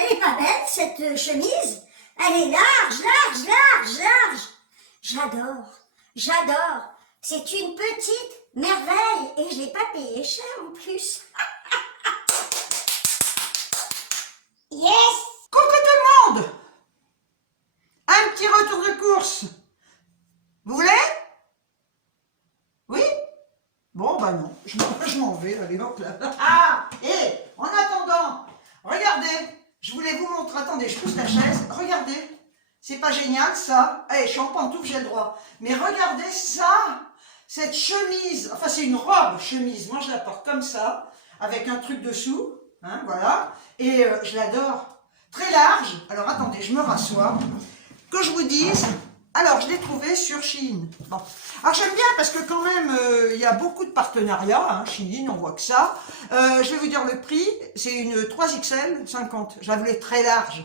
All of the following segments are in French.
Elle est pas belle, cette chemise. Elle est large, large, large, large. J'adore, j'adore. C'est une petite merveille et je l'ai pas payé cher en plus. Yes! Coucou tout le monde! Un petit retour de course. Vous voulez? Oui? Bon, bah non, je m'en vais, allez hop là. Ah! Et en attendant, regardez, je voulais vous montrer, attendez, je pousse la chaise, regardez, c'est pas génial ça? Eh, je suis en pantoufle, j'ai le droit. Mais regardez ça, cette chemise, enfin c'est une robe chemise, moi je la porte comme ça, avec un truc dessous, hein, voilà, et je l'adore. Très large, alors attendez, je me rassois, que je vous dise, alors je l'ai trouvé sur Shein. Bon. Alors j'aime bien parce que quand même, il y a beaucoup de partenariats, hein, Shein, on voit que ça. Je vais vous dire le prix, c'est une 3XL 50, je la voulais très large.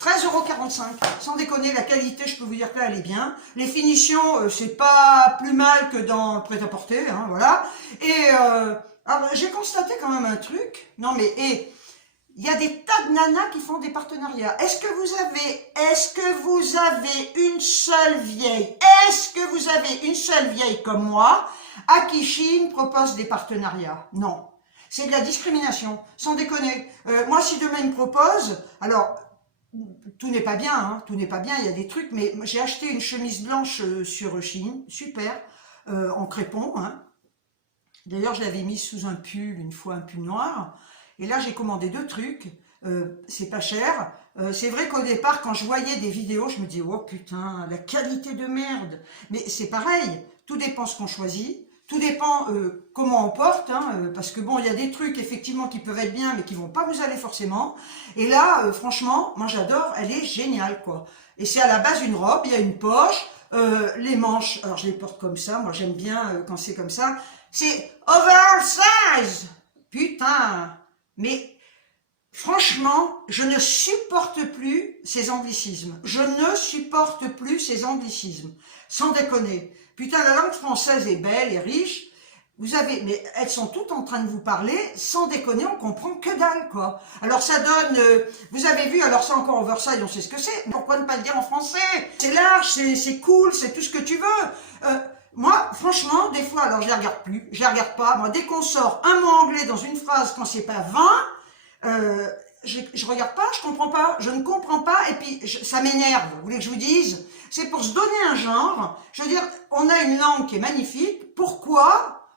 13,45 €, sans déconner, la qualité, je peux vous dire qu'elle est bien. Les finitions, c'est pas plus mal que dans le prêt-à-porter, hein, voilà. Et alors, j'ai constaté quand même un truc, non mais, et il y a des tas de nanas qui font des partenariats. Est-ce que vous avez une seule vieille, comme moi, à qui Shein propose des partenariats? Non. C'est de la discrimination, sans déconner. Moi, si demain il me propose, alors, tout n'est pas bien, hein, tout n'est pas bien, il y a des trucs, mais j'ai acheté une chemise blanche sur Shein, super, en crépon, hein. D'ailleurs, je l'avais mise sous un pull, une fois un pull noir. Et là, j'ai commandé 2 trucs. C'est pas cher. C'est vrai qu'au départ, quand je voyais des vidéos, je me dis, oh putain, la qualité de merde. Mais c'est pareil. Tout dépend ce qu'on choisit. Tout dépend comment on porte. Hein, parce que bon, il y a des trucs, effectivement, qui peuvent être bien, mais qui vont pas vous aller forcément. Et là, franchement, moi, j'adore. Elle est géniale, quoi. Et c'est à la base une robe. Il y a une poche. Les manches, alors je les porte comme ça. Moi, j'aime bien quand c'est comme ça. C'est oversize. Putain. Mais franchement, je ne supporte plus ces anglicismes. Je ne supporte plus ces anglicismes. Sans déconner. Putain, la langue française est belle et riche. Vous avez, mais elles sont toutes en train de vous parler. Sans déconner, on comprend que dalle, quoi. Alors ça donne, vous avez vu, alors ça encore oversize, on sait ce que c'est. Pourquoi ne pas le dire en français? C'est large, c'est cool, c'est tout ce que tu veux. Moi, franchement, des fois, alors je les regarde plus, je les regarde pas. Moi, dès qu'on sort un mot anglais dans une phrase, quand c'est pas 20, je regarde pas, je comprends pas, je ne comprends pas, et puis ça m'énerve. Vous voulez que je vous dise? C'est pour se donner un genre. Je veux dire, on a une langue qui est magnifique. Pourquoi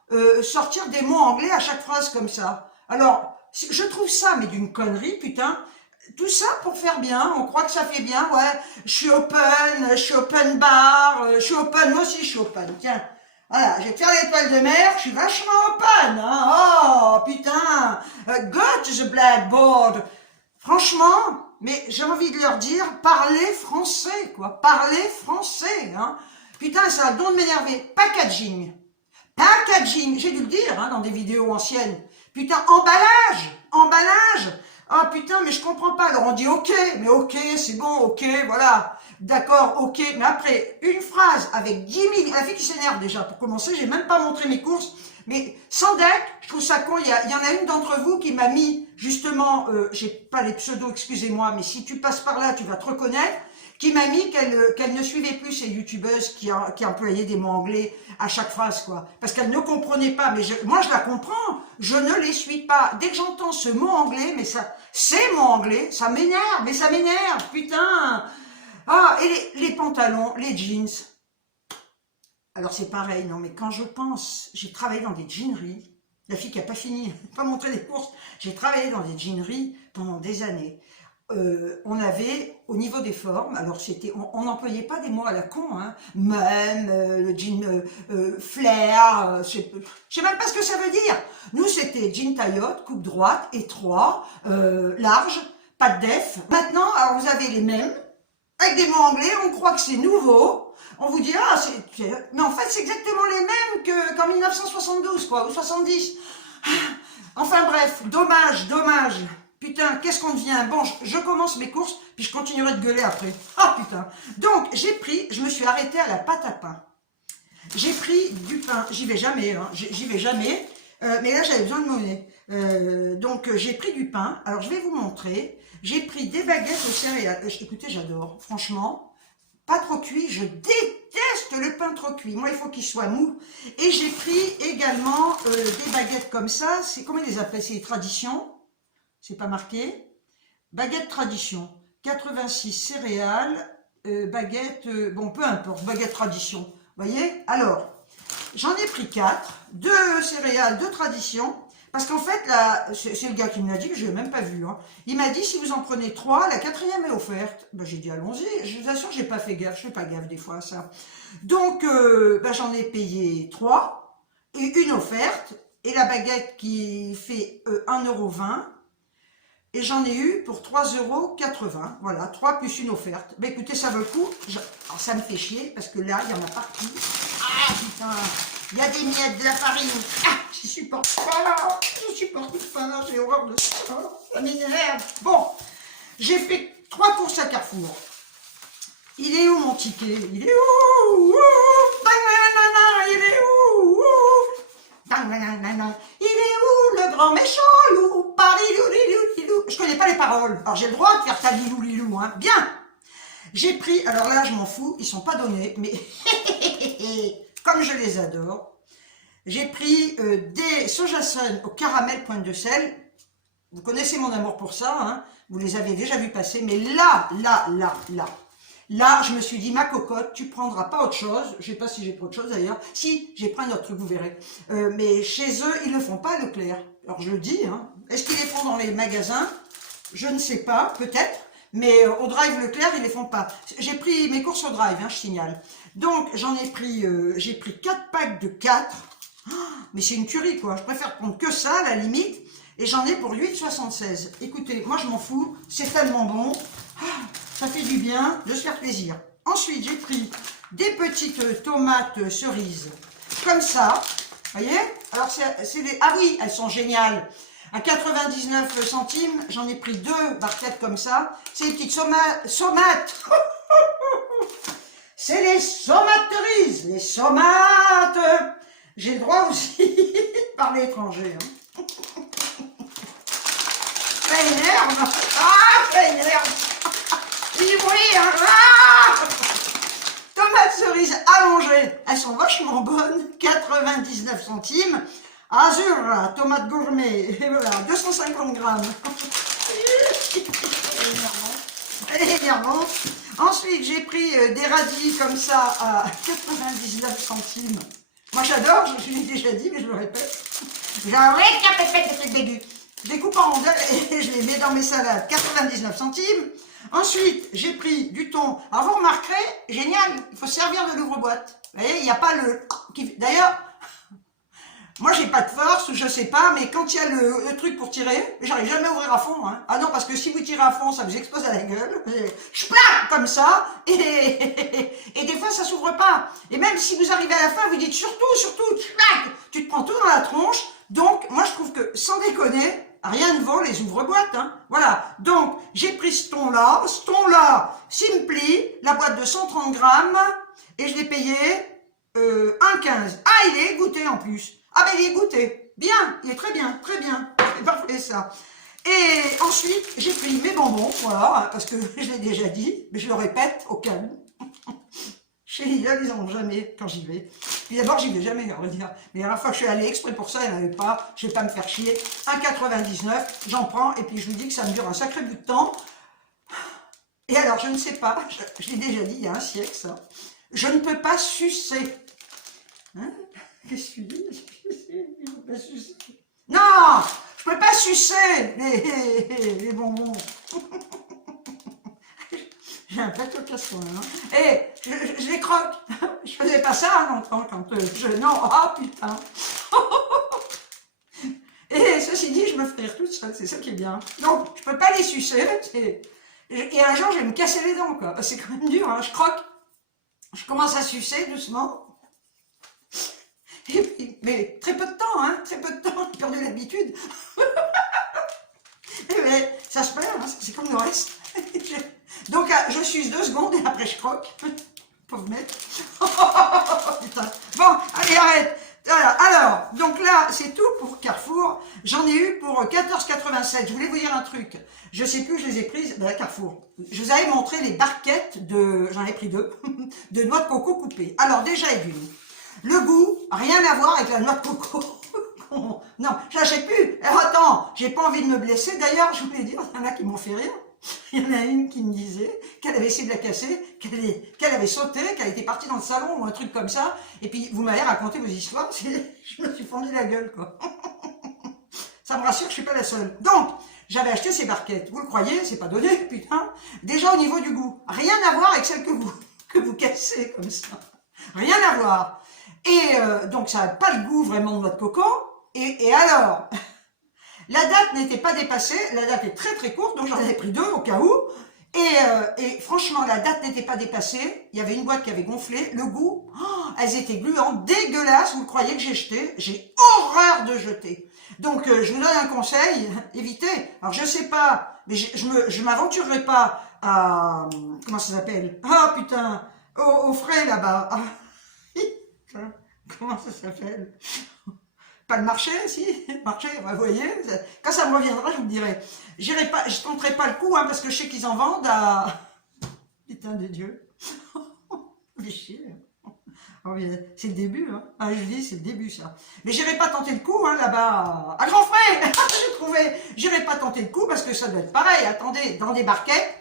sortir des mots anglais à chaque phrase comme ça? Alors, je trouve ça, mais d'une connerie, putain. Tout ça pour faire bien, on croit que ça fait bien, ouais, je suis open bar, je suis open, moi aussi je suis open, tiens, voilà, je vais te faire l'étoile de mer, je suis vachement open, hein, oh, putain, go to the blackboard, franchement, mais j'ai envie de leur dire, parlez français, quoi, parlez français, hein, putain, ça a le don de m'énerver, packaging, j'ai dû le dire, hein, dans des vidéos anciennes, putain, emballage, ah putain, mais je comprends pas. Alors on dit ok, mais ok, c'est bon, ok, voilà. D'accord, ok. Mais après, une phrase avec 10 000... La fille qui s'énerve déjà, pour commencer, j'ai même pas montré mes courses. Mais sans deck, je trouve ça con. Il y en a une d'entre vous qui m'a mis, justement, j'ai pas les pseudos, excusez-moi, mais si tu passes par là, tu vas te reconnaître, qui m'a mis qu'elle ne suivait plus ces youtubeuses qui employaient des mots anglais à chaque phrase, quoi. Parce qu'elle ne comprenait pas, mais moi je la comprends, je ne les suis pas. Dès que j'entends ce mot anglais, mais ça, ces mots anglais, ça m'énerve, mais ça m'énerve, putain. Ah, et les pantalons, les jeans. Alors c'est pareil, non mais quand je pense, j'ai travaillé dans des jeaneries, la fille qui a pas fini, pas montré les courses, j'ai travaillé dans des jeaneries pendant des années. On avait, au niveau des formes, alors c'était, on n'employait pas des mots à la con, hein, même, le jean flair, je sais même pas ce que ça veut dire. Nous c'était jean taille haute, coupe droite, étroit, large, pas de def. Maintenant, alors vous avez les mêmes, avec des mots anglais, on croit que c'est nouveau, on vous dit, ah, mais en fait c'est exactement les mêmes qu'en 1972, quoi, ou 70. Enfin bref, dommage. Putain, qu'est-ce qu'on devient? Bon, je commence mes courses, puis je continuerai de gueuler après. Ah putain. Donc, je me suis arrêtée à la pâte à pain. J'ai pris du pain, j'y vais jamais, hein, mais là j'avais besoin de monnaie. Donc j'ai pris du pain. Alors je vais vous montrer. J'ai pris des baguettes aux céréales. Écoutez, j'adore. Franchement, pas trop cuit. Je déteste le pain trop cuit. Moi, il faut qu'il soit mou. Et j'ai pris également des baguettes comme ça. C'est comment ils les appellent? C'est les traditions. C'est pas marqué. Baguette tradition. 86 céréales. Baguette, bon, peu importe. Baguette tradition. Vous voyez? Alors, j'en ai pris 4. 2 céréales, 2 traditions. Parce qu'en fait, là, c'est le gars qui me l'a dit, que je l'ai même pas vu. Hein. Il m'a dit, si vous en prenez 3, la 4e est offerte. Ben, j'ai dit, allons-y. Je vous assure, j'ai pas fait gaffe. Je fais pas gaffe des fois à ça. Donc, ben, j'en ai payé 3. Et une offerte. Et la baguette qui fait 1,20 €. Et j'en ai eu pour 3,80 €. Voilà, 3 plus une offerte. Ben, écoutez, ça vaut le coup. Alors, ça me fait chier, parce que là, il y en a partout. Ah, putain. Il y a des miettes, de la farine. Ah, je supporte pas. Je supporte pas. J'ai horreur de ça. Ça m'énerve. Bon, j'ai fait 3 courses à Carrefour. Il est où mon ticket? Il est où? Il est où? Il est où le grand méchant loup? Parilou. Je connais pas les paroles. Alors j'ai le droit de faire ta lilou, hein. Bien. J'ai pris, alors là je m'en fous, ils sont pas donnés, mais comme je les adore, j'ai pris des sojasun au caramel pointe de sel. Vous connaissez mon amour pour ça, hein. Vous les avez déjà vus passer, mais là, je me suis dit, ma cocotte, tu prendras pas autre chose. Je sais pas si j'ai pris autre chose d'ailleurs. Si, j'ai pris un autre truc, vous verrez. Mais chez eux, ils le font pas à Leclerc. Alors je le dis, hein. Est-ce qu'ils les font dans les magasins? Je ne sais pas, peut-être. Mais au drive Leclerc, ils les font pas. J'ai pris mes courses au drive, hein, je signale. Donc, j'en ai pris, j'ai pris 4 packs de 4. Oh, mais c'est une tuerie, quoi. Je préfère prendre que ça, à la limite. Et j'en ai pour 8,76 €. Écoutez, moi, je m'en fous. C'est tellement bon. Ah, ça fait du bien de se faire plaisir. Ensuite, j'ai pris des petites tomates cerises. Comme ça. Vous voyez? Alors, c'est les... Ah oui, elles sont géniales. À 99 centimes, j'en ai pris 2 barquettes comme ça. C'est les petites somates. C'est les somateries, les somates. J'ai le droit aussi de parler étranger. Hein. Ça énerve. Ah, ça énerve. Il bruit. Hein. Ah, tomates cerises allongées. Elles sont vachement bonnes. 99 centimes. Azur, tomate gourmet, et voilà, 250 grammes. Elle est énervante. Ensuite, j'ai pris des radis comme ça à 99 centimes. Moi, j'adore, je l'ai déjà dit, mais je le répète. J'arrête la pépette de trucs dégueu. Je les coupe en rondelles et je les mets dans mes salades. 99 centimes. Ensuite, j'ai pris du thon. Alors, vous remarquerez, génial, il faut servir de l'ouvre-boîte. Vous voyez, il n'y a pas le... D'ailleurs... Moi, j'ai pas de force, je sais pas, mais quand il y a le truc pour tirer, j'arrive jamais à ouvrir à fond. Hein. Ah non, parce que si vous tirez à fond, ça vous explose à la gueule. Je plaque comme ça, et des fois, ça s'ouvre pas. Et même si vous arrivez à la fin, vous dites surtout, tu te prends tout dans la tronche. Donc, moi, je trouve que, sans déconner, rien ne vaut les ouvre-boîtes. Hein. Voilà. Donc, j'ai pris ce thon-là, Simply, la boîte de 130 grammes, et je l'ai payé 1,15. Ah, il est goûté en plus. Ah ben il est goûté, bien, il est très bien, c'est parfait ça. Et ensuite, j'ai pris mes bonbons, voilà, parce que je l'ai déjà dit, mais je le répète au cas où. Chez Lidl, ils n'en ont jamais quand j'y vais. Puis d'abord, j'y vais jamais, on va dire. Mais la dernière fois que je suis allée exprès pour ça, il n'y en avait pas, je ne vais pas me faire chier. 1,99, j'en prends, et puis je vous dis que ça me dure un sacré bout de temps. Et alors, je ne sais pas, je l'ai déjà dit il y a un siècle ça, je ne peux pas sucer. Hein? Qu'est-ce que tu dis? Je peux pas sucer. Non, je peux pas sucer les bonbons. J'ai un plateau casse-coin. Hein. Et je les croque. Je faisais pas ça longtemps quand je... Non, oh putain. Et ceci dit, je me fais rire toute seule, c'est ça qui est bien. Donc, je peux pas les sucer. Et un jour, je vais me casser les dents, quoi. C'est quand même dur, hein. Je croque. Je commence à sucer doucement. Et puis, mais très peu de temps, hein, très peu de temps, j'ai perdu l'habitude. Mais ça se perd, hein, c'est comme le reste. Donc, je suce 2 secondes et après je croque. Pauvre mec. Putain. Bon, allez, arrête. Voilà. Alors, donc là, c'est tout pour Carrefour. J'en ai eu pour 14,87. Je voulais vous dire un truc. Je sais plus, je les ai prises à Carrefour. Je vous avais montré les barquettes de, j'en ai pris 2, de noix de coco coupées. Alors déjà et d'une, le goût, rien à voir avec la noix de coco. Non, j'achète plus. Alors attends, j'ai pas envie de me blesser. D'ailleurs, je voulais dire, il y en a qui m'ont fait rire. Il y en a une qui me disait qu'elle avait essayé de la casser, qu'elle avait sauté, qu'elle était partie dans le salon ou un truc comme ça. Et puis, vous m'avez raconté vos histoires. Je me suis fendu la gueule, quoi. Ça me rassure, je suis pas la seule. Donc, j'avais acheté ces barquettes. Vous le croyez? C'est pas donné, putain. Déjà au niveau du goût, rien à voir avec celle que vous cassez comme ça. Rien à voir. Et donc, ça n'a pas le goût vraiment de noix de coco. Et alors, la date n'était pas dépassée. La date est très très courte, donc j'en avais pris 2 au cas où. Et franchement, la date n'était pas dépassée. Il y avait une boîte qui avait gonflé. Le goût, oh, elles étaient gluantes, dégueulasses. Vous croyez que j'ai jeté? J'ai horreur de jeter. Donc, je vous donne un conseil, évitez. Alors, je sais pas, mais je m'aventurerai pas à, comment ça s'appelle? Ah, putain, au frais, là-bas. Ah, comment ça s'appelle? Pas le marché, si, le marché, vous voyez, quand ça me reviendra, je vous le dirai. J'irai pas, je tenterai pas le coup, hein, parce que je sais qu'ils en vendent à... Putain de Dieu. Déchire. C'est le début, hein. Ah, je dis, c'est le début, ça. Mais j'irai pas tenter le coup, hein, là-bas, à Grand Frais. J'ai trouvé. J'irai pas tenter le coup, parce que ça doit être pareil. Attendez, dans des barquettes,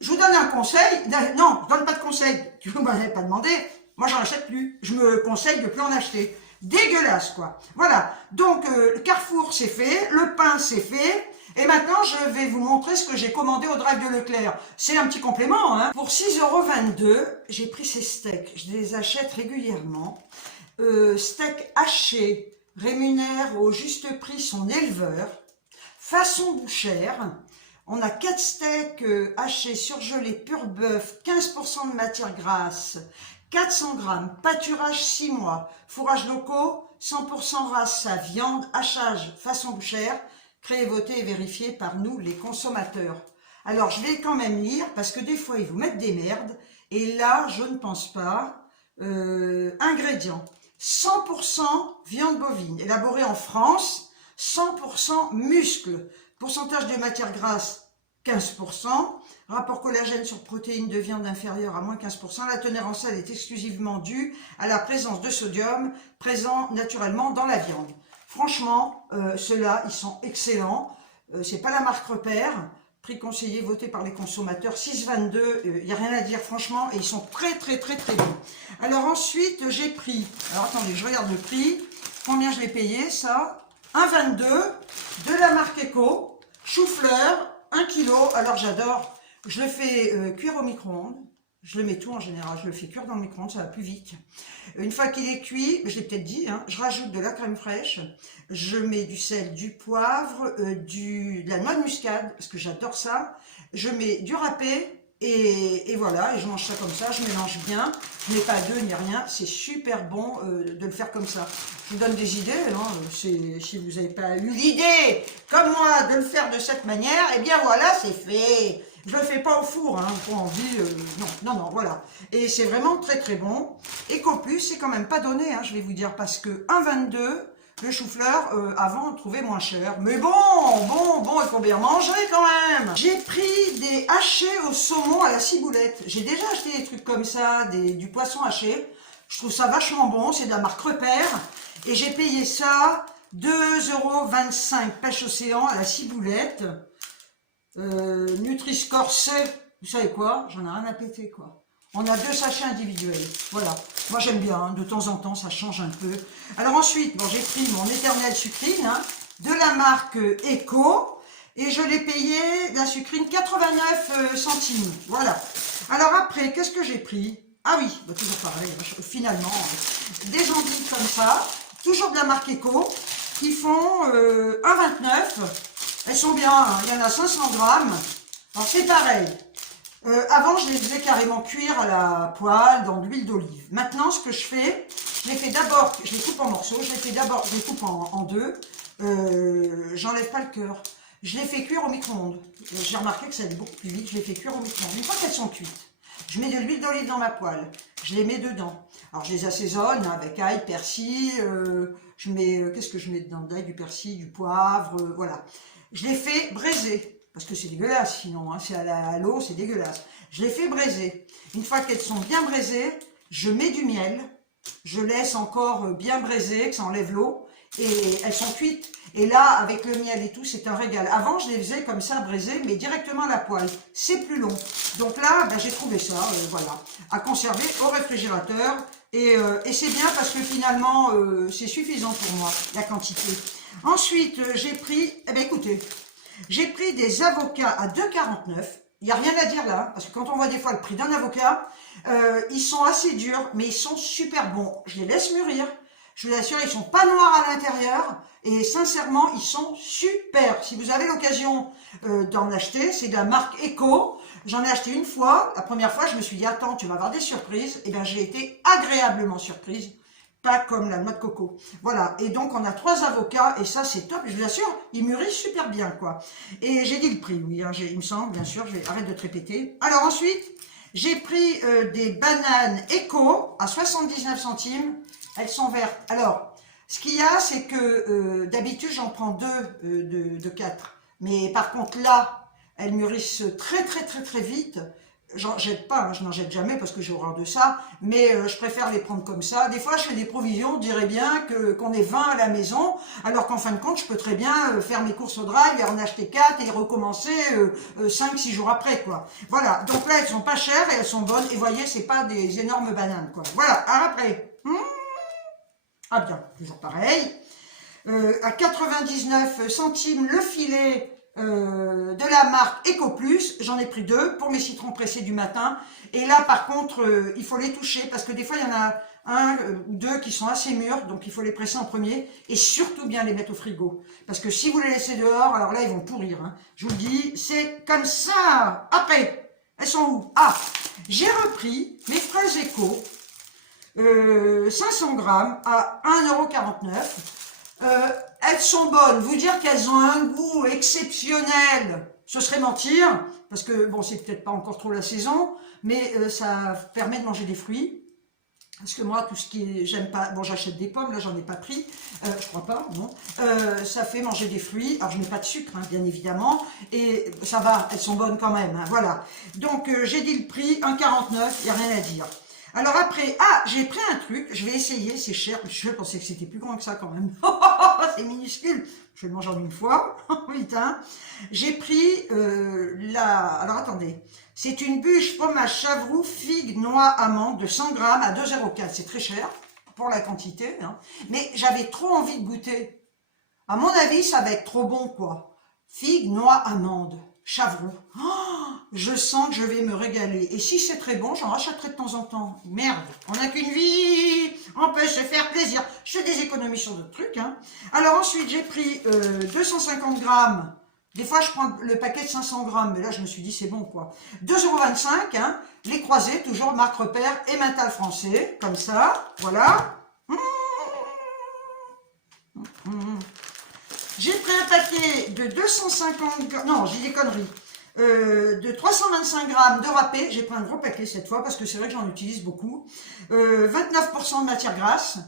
je vous donne un conseil. Non, je donne pas de conseil. Vous m'avez pas demandé. Moi, j'en achète plus. Je me conseille de plus en acheter. Dégueulasse, quoi. Voilà. Donc, Carrefour, c'est fait. Le pain, c'est fait. Et maintenant, je vais vous montrer ce que j'ai commandé au drive de Leclerc. C'est un petit complément, hein. Pour 6,22 €, j'ai pris ces steaks. Je les achète régulièrement. Steak haché rémunère au juste prix son éleveur. Façon bouchère. On a 4 steaks hachés surgelés pur bœuf, 15% de matière grasse, 400 grammes, pâturage 6 mois, fourrage locaux, 100% race à viande, hachage façon bouchère, créé, voté et vérifié par nous les consommateurs. Alors je vais quand même lire parce que des fois ils vous mettent des merdes et là je ne pense pas. Ingrédients: 100% viande bovine, élaborée en France, 100% muscle, pourcentage de matière grasse 15%, rapport collagène sur protéines de viande inférieure à moins 15%. La teneur en sel est exclusivement due à la présence de sodium présent naturellement dans la viande. Franchement, ceux-là, ils sont excellents. C'est pas la marque Repère. Prix conseillé voté par les consommateurs, 6,22. Il n'y a rien à dire, franchement. Et ils sont très, très, très, très bons. Alors ensuite, j'ai pris... Alors attendez, je regarde le prix. Combien je l'ai payé, ça? 1,22 de la marque Eco. Chou-fleur, 1 kg. Alors j'adore. Je le fais cuire au micro-ondes. Je le mets tout en général. Je le fais cuire dans le micro-ondes, ça va plus vite. Une fois qu'il est cuit, je l'ai peut-être dit, hein, je rajoute de la crème fraîche. Je mets du sel, du poivre, de la noix de muscade, parce que j'adore ça. Je mets du râpé et voilà. Et je mange ça comme ça. Je mélange bien. Je mets pas d'œufs ni rien. C'est super bon de le faire comme ça. Je vous donne des idées. Hein, si vous n'avez pas eu l'idée, comme moi, de le faire de cette manière, eh bien voilà, c'est fait. Je le fais pas au four, hein, pas envie, non, voilà. Et c'est vraiment très très bon. EcoPlus, c'est quand même pas donné, hein, je vais vous dire, parce que 1,22, le chou-fleur, avant, on le trouvait moins cher. Mais bon, il faut bien manger quand même. J'ai pris des hachés au saumon à la ciboulette. J'ai déjà acheté des trucs comme ça, du poisson haché. Je trouve ça vachement bon, c'est de la marque Repère. Et j'ai payé ça 2,25 € pêche océan à la ciboulette. Nutri-Score C, vous savez quoi, j'en ai rien à péter, quoi. On a 2 sachets individuels, voilà. Moi j'aime bien, hein, de temps en temps ça change un peu. Alors ensuite, bon, j'ai pris mon éternel sucrine, hein, de la marque Eco, et je l'ai payé, la sucrine, 89 centimes, voilà. Alors après, qu'est-ce que j'ai pris? Ah oui, bah, toujours pareil, finalement, des endives comme ça, toujours de la marque Eco, qui font 1,29 €. Elles sont bien, hein. Il y en a 500 grammes. Alors c'est pareil. Avant, je les faisais carrément cuire à la poêle dans de l'huile d'olive. Maintenant, ce que je fais, je les fais d'abord, je les coupe en morceaux, je les coupe en deux. J'enlève pas le cœur. Je les fais cuire au micro-ondes. J'ai remarqué que ça allait beaucoup plus vite. Je les fais cuire au micro-ondes. Une fois qu'elles sont cuites, je mets de l'huile d'olive dans ma poêle. Je les mets dedans. Alors, je les assaisonne avec ail, persil. Je mets, qu'est-ce que je mets dedans? D'ail, du persil, du poivre, voilà. Je les fais braiser, parce que c'est dégueulasse sinon, hein, c'est à l'eau, c'est dégueulasse. Je les fais braiser. Une fois qu'elles sont bien braisées, je mets du miel, je laisse encore bien braiser, que ça enlève l'eau, et elles sont cuites. Et là, avec le miel et tout, c'est un régal. Avant, je les faisais comme ça, braiser, mais directement à la poêle. C'est plus long. Donc là, ben, j'ai trouvé ça, voilà, à conserver au réfrigérateur. Et c'est bien parce que finalement, c'est suffisant pour moi, la quantité. Ensuite, j'ai pris, eh bien écoutez, j'ai pris des avocats à 2,49. Il n'y a rien à dire là, hein, parce que quand on voit des fois le prix d'un avocat, ils sont assez durs, mais ils sont super bons. Je les laisse mûrir. Je vous assure, ils sont pas noirs à l'intérieur. Et sincèrement, ils sont super. Si vous avez l'occasion d'en acheter, c'est de la marque Eco. J'en ai acheté une fois. La première fois, je me suis dit, attends, tu vas avoir des surprises. Et bien, j'ai été agréablement surprise. Pas comme la noix de coco. Voilà. Et donc, on a 3 avocats. Et ça, c'est top. Je vous assure, ils mûrissent super bien, quoi. Et j'ai dit le prix, oui. Hein, il me semble, bien sûr. Arrête de te répéter. Alors ensuite, j'ai pris des bananes Eco à 79 centimes. Elles sont vertes. Alors, ce qu'il y a, c'est que d'habitude, j'en prends 2 de 4. Mais par contre, là, elles mûrissent très, très, très, très vite. J'en jette pas, hein, je n'en jette jamais parce que j'ai horreur de ça. Mais je préfère les prendre comme ça. Des fois, je fais des provisions. On dirait bien qu'on est 20 à la maison. Alors qu'en fin de compte, je peux très bien faire mes courses au drive et en acheter 4 et recommencer 5-6 jours après, quoi. Voilà. Donc là, elles sont pas chères et elles sont bonnes. Et vous voyez, c'est pas des énormes bananes, quoi. Voilà. Alors après... Ah bien, toujours pareil. À 99 centimes le filet de la marque Eco Plus. J'en ai pris 2 pour mes citrons pressés du matin. Et là, par contre, il faut les toucher parce que des fois, il y en a 1 ou 2 qui sont assez mûrs. Donc, il faut les presser en premier et surtout bien les mettre au frigo. Parce que si vous les laissez dehors, alors là, ils vont pourrir. Hein. Je vous le dis, c'est comme ça. Après, elles sont où? Ah, j'ai repris mes fraises Eco. 500 grammes à 1,49 €. Elles sont bonnes. Vous dire qu'elles ont un goût exceptionnel, ce serait mentir, parce que bon, c'est peut-être pas encore trop la saison, mais ça permet de manger des fruits. Parce que moi, tout ce qui est, j'aime pas, bon, j'achète des pommes, là, j'en ai pas pris, je crois pas, non. Ça fait manger des fruits, alors je mets pas de sucre, hein, bien évidemment, et ça va, elles sont bonnes quand même, hein, voilà. Donc, j'ai dit le prix, 1,49 €, il n'y a rien à dire. Alors après, ah, j'ai pris un truc, je vais essayer, c'est cher, je pensais que c'était plus grand que ça quand même, c'est minuscule, je vais le manger en une fois, putain. J'ai pris alors attendez, c'est une bûche fromage chavroux, figue, noix, amande de 100 grammes à 2,04 €, c'est très cher pour la quantité, hein. Mais j'avais trop envie de goûter, à mon avis ça va être trop bon quoi, figue, noix, amande, chavroux, je sens que je vais me régaler. Et si c'est très bon, j'en rachèterai de temps en temps. Merde, on n'a qu'une vie, on peut se faire plaisir. Je fais des économies sur d'autres trucs. Hein. Alors ensuite, j'ai pris 250 grammes. Des fois, je prends le paquet de 500 grammes, mais là, je me suis dit, c'est bon, quoi. 2,25 €, hein. Les croisés, toujours marque repère, Emmental français, comme ça, voilà. J'ai pris un paquet de 250 grammes, non, j'ai des conneries. De 325 grammes de râpé, j'ai pris un gros paquet cette fois parce que c'est vrai que j'en utilise beaucoup. 29% de matière grasse,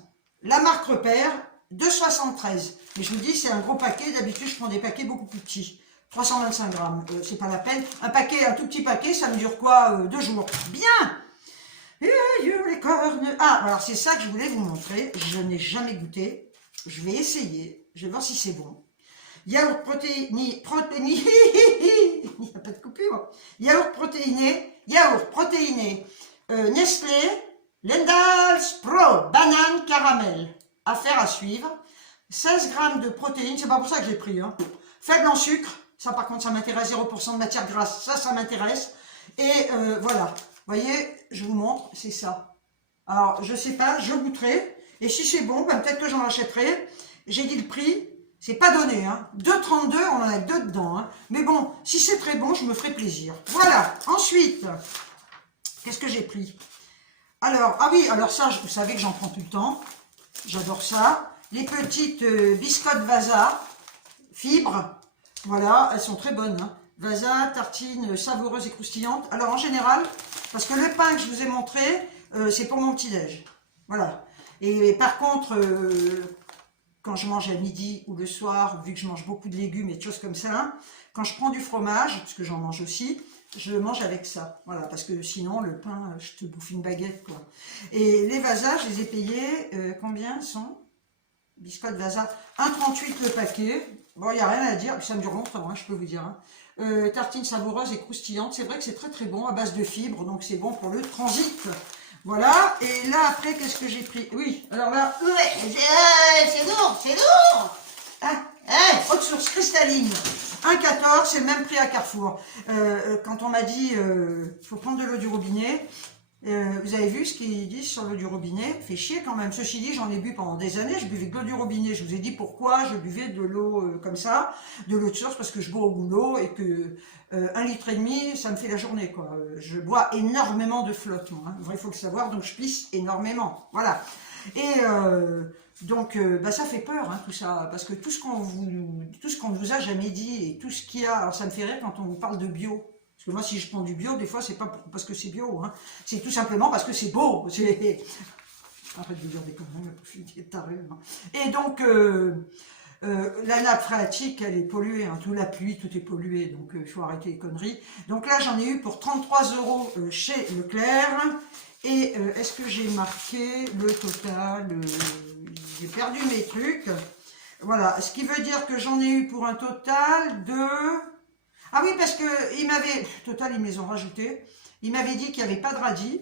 la marque repère, 2,73 €. Mais je vous dis, c'est un gros paquet, d'habitude je prends des paquets beaucoup plus petits. 325 grammes, c'est pas la peine. Un tout petit paquet, ça me dure quoi 2 jours. Bien. Les cornes. Ah, alors c'est ça que je voulais vous montrer, je n'ai jamais goûté. Je vais essayer, je vais voir si c'est bon. Yaourt protéiné, il n'y a pas de coupure. Yaourt protéiné, Nestlé, Lendals Pro, banane caramel. Affaire à suivre. 16 grammes de protéines, c'est pas pour ça que j'ai pris. Hein. Faible en sucre, ça par contre ça m'intéresse, 0% de matière grasse, ça m'intéresse. Et voilà, vous voyez, je vous montre, c'est ça. Alors je sais pas, je goûterai. Et si c'est bon, ben, peut-être que j'en achèterai. J'ai dit le prix. C'est pas donné, hein. 2,32 €, on en a 2 dedans, hein. Mais bon, si c'est très bon, je me ferai plaisir. Voilà. Ensuite, qu'est-ce que j'ai pris? Alors, ah oui, alors ça, vous savez que j'en prends tout le temps. J'adore ça. Les petites biscottes Vasa, fibres. Voilà, elles sont très bonnes, hein. Vasa, tartines savoureuses et croustillantes. Alors, en général, parce que le pain que je vous ai montré, c'est pour mon petit-déj. Voilà. Et par contre... quand je mange à midi ou le soir, vu que je mange beaucoup de légumes et de choses comme ça, quand je prends du fromage, parce que j'en mange aussi, je mange avec ça. Voilà, parce que sinon, le pain, je te bouffe une baguette, quoi. Et les Vasa, je les ai payés, combien sont biscottes Vasa 1,38 le paquet. Bon, il n'y a rien à dire, ça me dure longtemps, hein, je peux vous dire. Hein. Tartines savoureuses et croustillantes, c'est vrai que c'est très très bon, à base de fibres, donc c'est bon pour le transit. Voilà, et là après, qu'est-ce que j'ai pris? Oui, alors là, c'est lourd. Ah, haute source cristalline, 1,14, c'est le même prix à Carrefour. Quand on m'a dit, faut prendre de l'eau du robinet, vous avez vu ce qu'ils disent sur l'eau du robinet? Fait chier quand même. Ceci dit, j'en ai bu pendant des années, je buvais de l'eau du robinet. Je vous ai dit pourquoi je buvais de l'eau comme ça, de l'eau de source, parce que je bois au boulot et que 1,5 litre, ça me fait la journée, quoi. Je bois énormément de flotte, moi. Hein. Il faut le savoir, donc je pisse énormément. Voilà. Et donc, ça fait peur, hein, tout ça, parce que tout ce qu'on vous a jamais dit et tout ce qu'il y a, alors ça me fait rire quand on vous parle de bio. Parce que moi, si je prends du bio, des fois, c'est pas parce que c'est bio, hein. C'est tout simplement parce que c'est beau. Arrête de dire des conneries, taré. Hein. Et donc, la nappe phréatique, elle est polluée. Hein. Tout la pluie, tout est pollué. Donc, il faut arrêter les conneries. Donc là, j'en ai eu pour 33 € chez Leclerc. Et est-ce que j'ai marqué le total? J'ai perdu mes trucs. Voilà. Ce qui veut dire que j'en ai eu pour un total de... Ah oui, parce que il m'avait... Total, ils me les ont rajoutés. Il m'avait dit qu'il n'y avait pas de radis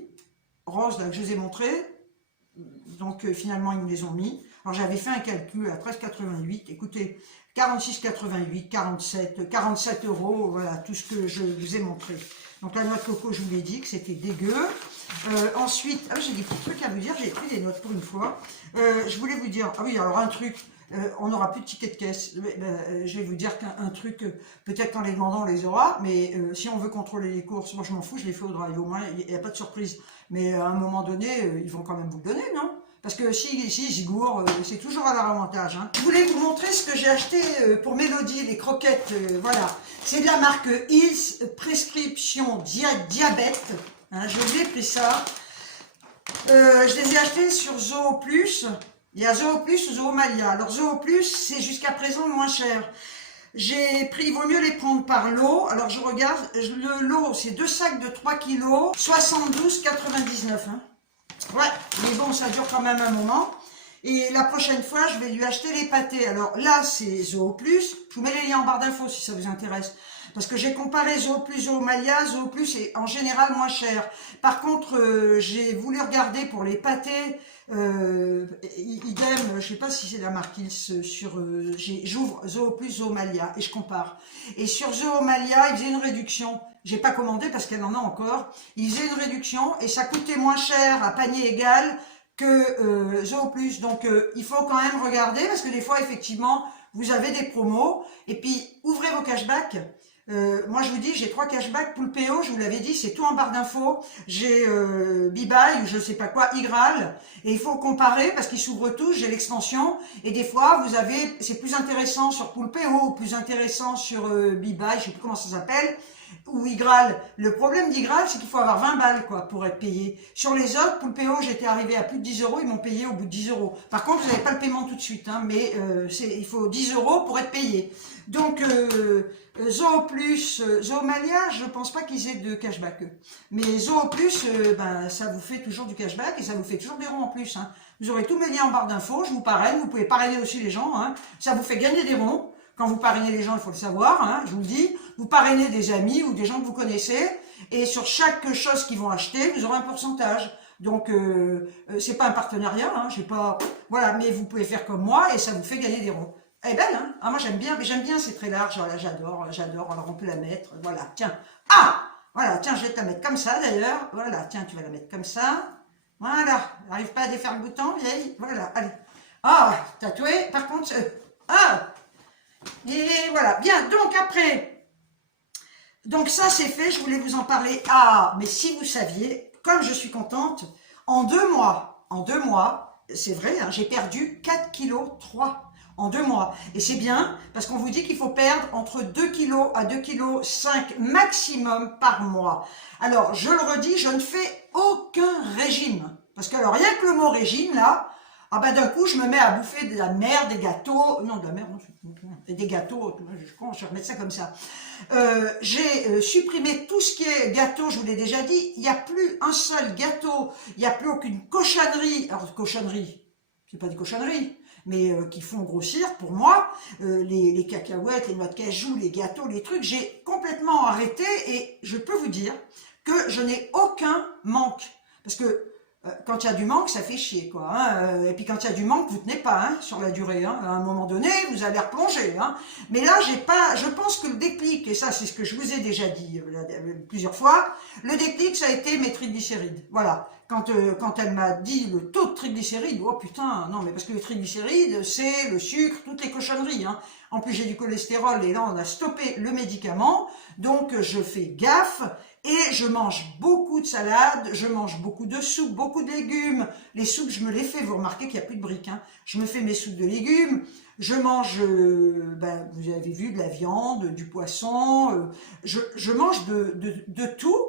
rose, là, que je vous ai montré. Donc, finalement, ils me les ont mis. Alors, j'avais fait un calcul à 13,88. Écoutez, 46,88, 47 €, voilà, tout ce que je vous ai montré. Donc, la noix de coco, je vous l'ai dit que c'était dégueu. Ensuite, j'ai des petits trucs à vous dire. J'ai pris des notes pour une fois. Je voulais vous dire... Ah oui, alors, un truc... on n'aura plus de tickets de caisse. Je vais vous dire qu'un truc, peut-être qu'en les demandant, on les aura, mais si on veut contrôler les courses, moi je m'en fous, je les fais au drive, au moins il n'y a pas de surprise. Mais à un moment donné, ils vont quand même vous le donner, non? Parce que si Zigour, c'est toujours à leur avantage. Hein. Je voulais vous montrer ce que j'ai acheté pour Mélodie, les croquettes, voilà. C'est de la marque Hills Prescription Diabète. Hein, je vous ai pris ça. Je les ai achetés sur Zoo Plus. Il y a Zoo Plus ou Zoo Malia. Alors Zoo Plus, c'est jusqu'à présent le moins cher. J'ai pris, il vaut mieux les prendre par lot. Alors je regarde, le lot, c'est 2 sacs de 3 kg, 72,99. Hein. Ouais, mais bon, ça dure quand même un moment. Et la prochaine fois, je vais lui acheter les pâtés. Alors là, c'est Zoo Plus. Je vous mets les liens en barre d'infos si ça vous intéresse. Parce que j'ai comparé Zoo Plus, Zoo Malia. Zoo Plus est en général moins cher. Par contre, j'ai voulu regarder pour les pâtés. Idem, je sais pas si c'est la marque Hills, j'ouvre Zoo Plus, Zoo Malia et je compare. Et sur Zoo Malia, ils faisaient une réduction. J'ai pas commandé parce qu'elle en a encore. Ils faisaient une réduction et ça coûtait moins cher à panier égal que Zoo Plus. Donc il faut quand même regarder parce que des fois effectivement vous avez des promos. Et puis ouvrez vos cashbacks. Moi je vous dis, j'ai 3 cashbacks. Poulpeo, je vous l'avais dit, c'est tout en barre d'infos. J'ai Bibuy ou je sais pas quoi, Igral. Et il faut comparer parce qu'ils s'ouvrent tous. J'ai l'extension. Et des fois, vous avez, c'est plus intéressant sur Poulpeo, plus intéressant sur Bibuy, je sais plus comment ça s'appelle, ou Igral. Le problème d'Igral, c'est qu'il faut avoir 20 balles quoi pour être payé. Sur les autres, Poulpeo, j'étais arrivé à plus de 10 €, ils m'ont payé au bout de 10 €. Par contre, vous n'avez pas le paiement tout de suite, hein, mais il faut 10 € pour être payé. Donc, Zoo Plus, Zoo Malia, je pense pas qu'ils aient de cashback. Mais Zoo Plus, ça vous fait toujours du cashback et ça vous fait toujours des ronds en plus. Hein. Vous aurez tous mes liens en barre d'infos, je vous parraine, vous pouvez parrainer aussi les gens. Hein. Ça vous fait gagner des ronds. Quand vous parrainez les gens, il faut le savoir, hein, je vous le dis. Vous parrainez des amis ou des gens que vous connaissez. Et sur chaque chose qu'ils vont acheter, vous aurez un pourcentage. Donc, c'est pas un partenariat, hein, j'ai pas... Voilà, mais vous pouvez faire comme moi et ça vous fait gagner des ronds. Elle est belle, hein? Ah, moi j'aime bien, mais j'aime bien, c'est très large, voilà, j'adore, alors on peut la mettre, voilà, tiens. Ah! Voilà, tiens, je vais te la mettre comme ça d'ailleurs, voilà, tiens, tu vas la mettre comme ça. Voilà, n'arrive pas à défaire le bouton, vieille, voilà, allez. Ah, tatoué, par contre, et voilà, bien, donc après, donc ça c'est fait, je voulais vous en parler. Ah, mais si vous saviez, comme je suis contente, en 2 mois, c'est vrai, hein, j'ai perdu 4,3 kg en 2 mois. Et c'est bien, parce qu'on vous dit qu'il faut perdre entre 2 kg à 2,5 kg maximum par mois. Alors, je le redis, je ne fais aucun régime. Parce que alors, rien que le mot régime, là, Ah ben d'un coup, je me mets à bouffer de la merde, des gâteaux, non de la merde, non, des gâteaux, je vais remettre ça comme ça. J'ai supprimé tout ce qui est gâteau, je vous l'ai déjà dit, il n'y a plus un seul gâteau, il n'y a plus aucune cochonnerie, alors cochonnerie, c'est pas des cochonneries, mais qui font grossir pour moi, les cacahuètes, les noix de cajou, les gâteaux, les trucs, j'ai complètement arrêté et je peux vous dire que je n'ai aucun manque, parce que quand il y a du manque, ça fait chier, quoi. Hein. Et puis quand il y a du manque, vous tenez pas hein, sur la durée. Hein. À un moment donné, vous allez replonger. Hein. Mais là, j'ai pas. Je pense que le déclic, et ça, c'est ce que je vous ai déjà dit plusieurs fois, le déclic, ça a été mes triglycérides. Voilà. Quand elle m'a dit le taux de triglycérides, oh putain, non, mais parce que les triglycérides, c'est le sucre, toutes les cochonneries. Hein. En plus, j'ai du cholestérol et là, on a stoppé le médicament. Donc, je fais gaffe. Et je mange beaucoup de salades, je mange beaucoup de soupes, beaucoup de légumes. Les soupes, je me les fais, vous remarquez qu'il n'y a plus de briques. Hein. Je me fais mes soupes de légumes, je mange, vous avez vu, de la viande, du poisson, je mange de tout.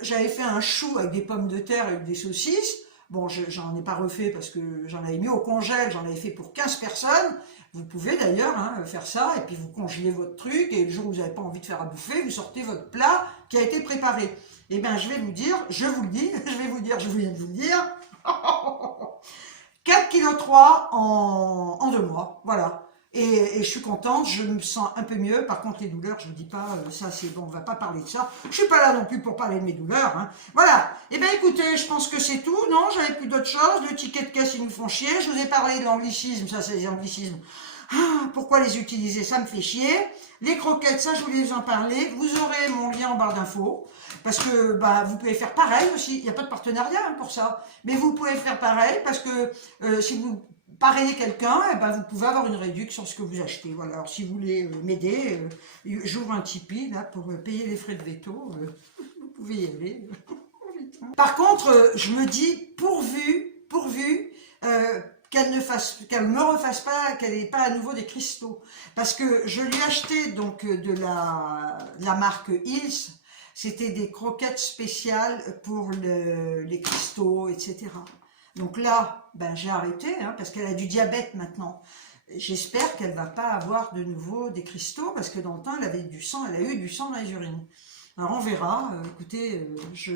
J'avais fait un chou avec des pommes de terre et des saucisses. Bon, j'en ai pas refait parce que j'en avais mis au congèle, j'en avais fait pour 15 personnes. Vous pouvez d'ailleurs hein, faire ça, et puis vous congelez votre truc, et le jour où vous n'avez pas envie de faire à bouffer, vous sortez votre plat qui a été préparé. Eh bien, je vais vous dire, je vous le dis, je viens de vous le dire, 4,3 kg en 2 mois, voilà. Et je suis contente, je me sens un peu mieux. Par contre, les douleurs, je ne dis pas, ça c'est bon, on va pas parler de ça. Je suis pas là non plus pour parler de mes douleurs. Hein. Voilà. Eh bien, écoutez, je pense que c'est tout. Non, j'avais plus d'autres choses. Le ticket de caisse, ils nous font chier. Je vous ai parlé de l'anglicisme, ça c'est les anglicismes. Ah, pourquoi les utiliser? Ça me fait chier. Les croquettes, ça je voulais vous en parler. Vous aurez mon lien en barre d'infos. Parce que bah, vous pouvez faire pareil aussi. Il n'y a pas de partenariat hein, pour ça. Mais vous pouvez faire pareil parce que si vous parrainer quelqu'un, eh ben, vous pouvez avoir une réduction sur ce que vous achetez. Voilà. Alors si vous voulez m'aider, j'ouvre un Tipeee là, pour payer les frais de veto. Vous pouvez y aller. Par contre, je me dis, pourvu qu'elle me refasse pas, qu'elle n'ait pas à nouveau des cristaux. Parce que je lui ai acheté donc de la marque Hills, c'était des croquettes spéciales pour les cristaux, etc. Donc là, ben, j'ai arrêté, hein, parce qu'elle a du diabète maintenant. J'espère qu'elle va pas avoir de nouveau des cristaux, parce que dans le temps, elle avait du sang, elle a eu du sang dans les urines. Alors on verra, écoutez, je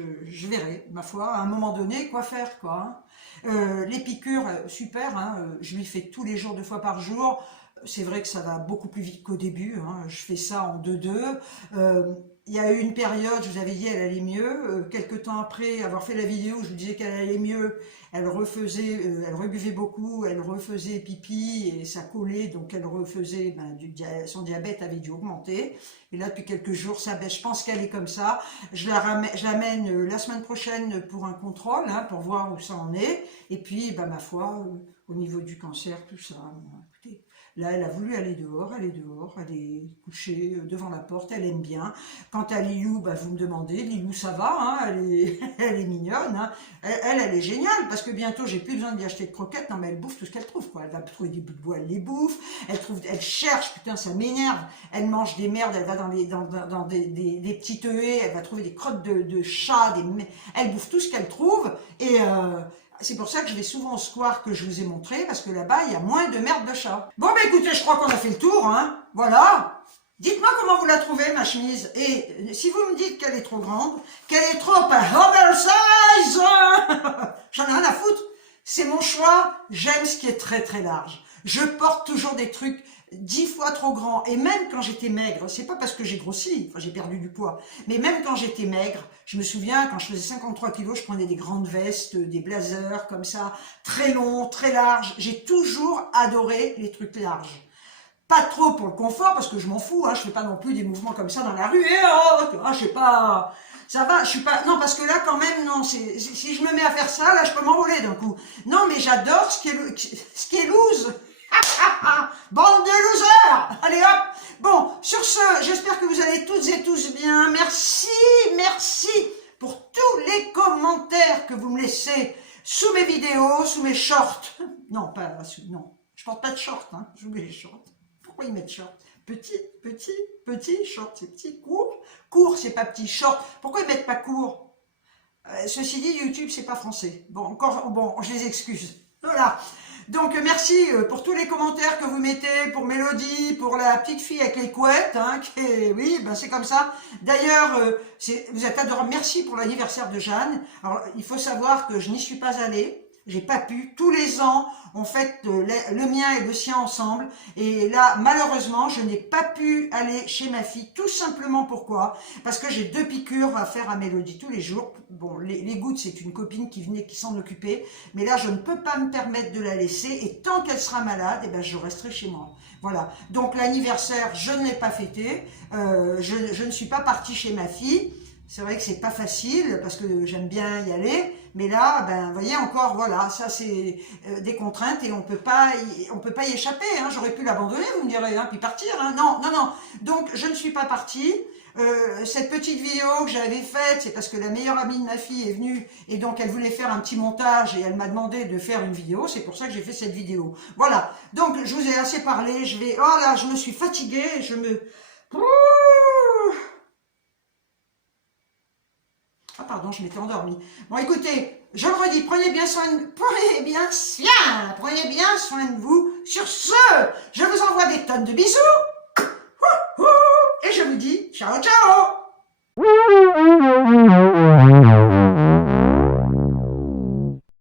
verrai, ma foi, à un moment donné, quoi faire, quoi. Hein. Les piqûres, super, hein, je lui fais tous les jours, 2 fois par jour. C'est vrai que ça va beaucoup plus vite qu'au début, hein, je fais ça en 2-2. Il y a eu une période, je vous avais dit, elle allait mieux. Quelques temps après avoir fait la vidéo, je vous disais qu'elle allait mieux. Elle refaisait, elle rebuvait beaucoup, elle refaisait pipi et ça collait, donc elle refaisait, son diabète avait dû augmenter. Et là, depuis quelques jours, ça baisse. Je pense qu'elle est comme ça. Je l'amène la semaine prochaine pour un contrôle, hein, pour voir où ça en est. Et puis, ma foi, au niveau du cancer, tout ça, écoutez. Là, elle a voulu aller dehors, elle est couchée devant la porte, elle aime bien. Quant à Lilou, vous me demandez, Lilou ça va, hein, elle est mignonne, hein. Elle est géniale, parce que bientôt j'ai plus besoin d'y acheter de croquettes, non mais elle bouffe tout ce qu'elle trouve, quoi. Elle va trouver des bouts de bois, elle les bouffe, elle cherche, putain ça m'énerve, elle mange des merdes, elle va dans des petites haies, elle va trouver des crottes de chat, elle bouffe tout ce qu'elle trouve, et c'est pour ça que je vais souvent au square que je vous ai montré, parce que là-bas, il y a moins de merde de chat. Bon, écoutez, je crois qu'on a fait le tour, hein. Voilà. Dites-moi comment vous la trouvez, ma chemise. Et si vous me dites qu'elle est trop grande, qu'elle est trop oversize, j'en ai rien à foutre. C'est mon choix. J'aime ce qui est très, très large. Je porte toujours des trucs 10 fois trop grands. Et même quand j'étais maigre, c'est pas parce que j'ai grossi, enfin j'ai perdu du poids, mais même quand j'étais maigre, je me souviens, quand je faisais 53 kilos, je prenais des grandes vestes, des blazers, comme ça, très longs, très larges. J'ai toujours adoré les trucs larges. Pas trop pour le confort, parce que je m'en fous, hein, je fais pas non plus des mouvements comme ça dans la rue, je sais pas, ça va, je suis pas, non, parce que là, quand même, non, si je me mets à faire ça, là, je peux m'envoler d'un coup. Non, mais j'adore ce qui est loose. Bande de losers. Allez hop. Bon, sur ce, j'espère que vous allez toutes et tous bien. Merci pour tous les commentaires que vous me laissez sous mes vidéos, sous mes shorts. Non, non, je porte pas de shorts, hein. J'oublie les shorts. Pourquoi ils mettent shorts? Petit, short, c'est petit, court, c'est pas petit, short. Pourquoi ils mettent pas court? Ceci dit, YouTube, c'est pas français. Bon, je les excuse. Voilà. Donc merci pour tous les commentaires que vous mettez, pour Mélodie, pour la petite fille avec les couettes, hein, oui, ben c'est comme ça. D'ailleurs, vous êtes adorable. Merci pour l'anniversaire de Jeanne. Alors, il faut savoir que je n'y suis pas allée. J'ai pas pu. Tous les ans, on fête le mien et le sien ensemble. Et là, malheureusement, je n'ai pas pu aller chez ma fille. Tout simplement pourquoi? Parce que j'ai 2 piqûres à faire à Mélodie tous les jours. Bon, les gouttes, c'est une copine qui venait, qui s'en occupait. Mais là, je ne peux pas me permettre de la laisser. Et tant qu'elle sera malade, eh ben, je resterai chez moi. Voilà. Donc, l'anniversaire, je ne l'ai pas fêté. Je ne suis pas partie chez ma fille. C'est vrai que c'est pas facile parce que j'aime bien y aller, mais là, ben, vous voyez encore, voilà, ça c'est des contraintes et on peut pas y échapper. Hein. J'aurais pu l'abandonner, vous me direz, hein, puis partir. Hein. Non, non, non. Donc je ne suis pas partie. Cette petite vidéo que j'avais faite, c'est parce que la meilleure amie de ma fille est venue et donc elle voulait faire un petit montage et elle m'a demandé de faire une vidéo. C'est pour ça que j'ai fait cette vidéo. Voilà. Donc je vous ai assez parlé. Oh là, je me suis fatiguée. Ah pardon, je m'étais endormie. Bon, écoutez, je le redis, prenez bien soin de vous. Sur ce, je vous envoie des tonnes de bisous. Et je vous dis ciao, ciao.